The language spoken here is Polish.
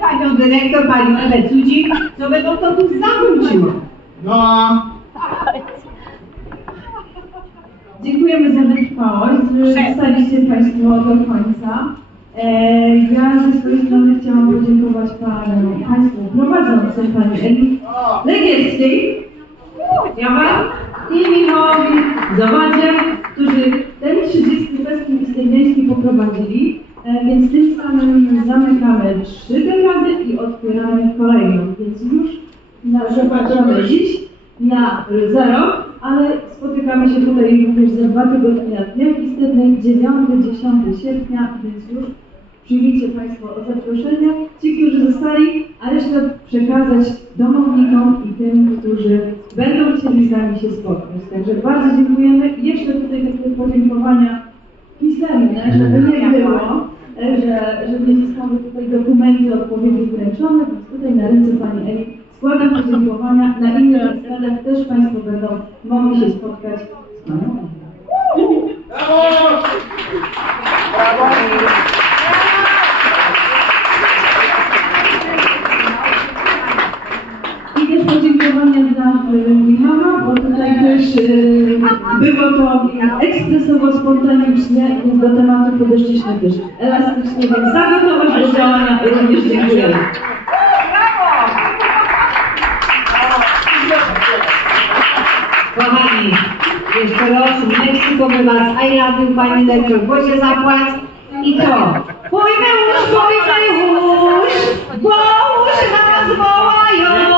panią dyrektor, panią Ewę Cudzik, co będą to tu zawróciło. No, Dziękujemy za wytrwałość, że zostaliście Państwo do końca. E, ja ze swojej strony chciałam podziękować panu, Państwu prowadzącym, Pani Eli Legierskiej, ja Wam i Michałowi Zawadzie, którzy ten 30 festyn istnieński poprowadzili, e, więc tym samym zamykamy trzy dekady i otwieramy kolejną, więc już na, zapraszamy dziś na za rok, ale spotykamy się tutaj również za dwa tygodnie na dniach istotnych 9-10 sierpnia, więc już przyjmijcie Państwo o zaproszenie. Ci, którzy zostali, a resztę przekazać domownikom i tym, którzy będą chcieli z nami się spotkać. Także bardzo dziękujemy. I jeszcze tutaj takie podziękowania pisemne, żeby nie było, e, że, że nie zostały tutaj dokumenty odpowiednio wręczone, więc tutaj na ręce Pani Eli składam podziękowania. Na innych stronach też Państwo będą mogli się spotkać z! Brawo! I też podziękowania dla y, Michała, bo tutaj też y, było to ekspresowo, spontanicznie, więc do tematu podeszliśmy też elastycznie, więc za gotowość do działania również dziękujemy. Jeszcze raz, my szykujemy was, I love you, pani lektor, Boże zapłać. I co? Pójmy łóż, pójmy łóż, bo łóż nas wołają.